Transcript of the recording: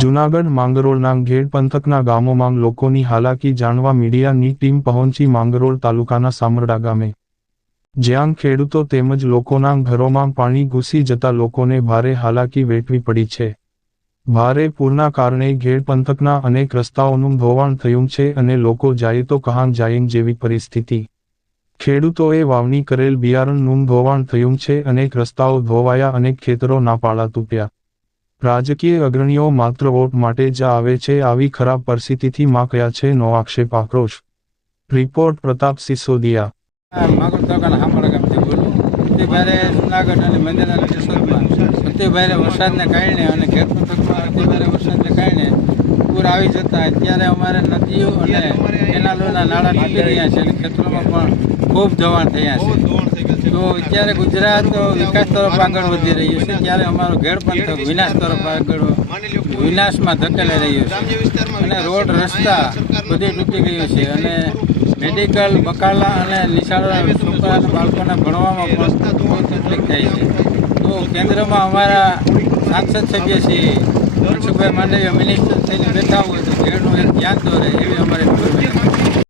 જૂનાગઢ માંગરોળના ઘેડ પંથકના ગામોમાં લોકોની હાલાકી જાણવા મીડિયાની ટીમ પહોંચી માંગરોળ તાલુકાના સામરડા ગામે. જ્યાં ખેડૂતો તેમજ લોકોના ઘરોમાં પાણી ઘૂસી જતા લોકોને ભારે હાલાકી વેઠવી પડી છે. ભારે પૂરના કારણે ઘેડ પંથકના અનેક રસ્તાઓનું ધોવાણ થયું છે અને લોકો જાય તો કહાં જાય જેવી પરિસ્થિતિ. ખેડૂતોએ વાવણી કરેલ બિયારણનું ધોવાણ થયું છે, અનેક રસ્તાઓ ધોવાયા અનેક ખેતરો ના પાળા તૂટ્યા. રાજકીય અગ્રણીઓ માત્ર વોટ માટે જ આવે છે, આવી ખરાબ પરિસ્થિતિથી માં કયા છે, નો આક્ષેપ આક્રોશ. રિપોર્ટ પ્રતાપ સિસોદિયા. જુનાગઢ અને મંદિરના કેશોદમાં. અતિ ભારે વરસાદને કારણે અને ખેત પંથકમાં વરસાદને કારણે પૂર આવી જતા અત્યારે અમારે નદીઓ અને કેનાલોના નાળા તૂટી રહ્યા છે અને ખેતરોમાં પણ ખૂબ ધોવાણ થયા છે. તો અત્યારે ગુજરાત વિકાસ તરફ આગળ વધી રહ્યું છે ત્યારે અમારું ઘેડ પંથક વિનાશ તરફ આગળ વિનાશમાં ધકેલાઈ રહ્યું છે. અને રોડ રસ્તા બધી તૂટી ગયું છે અને મેડિકલ બકાલા અને નિશાળા છોકરા બાળકોને ભણવામાં પણ બહુ તકલીફ થાય છે. તો કેન્દ્રમાં અમારા સાંસદ સભ્ય છે મનસુખભાઈ માંડવીયા મિનિસ્ટર થઈને બેઠા હોય તો ઘેડનું એક ધ્યાન દોરે.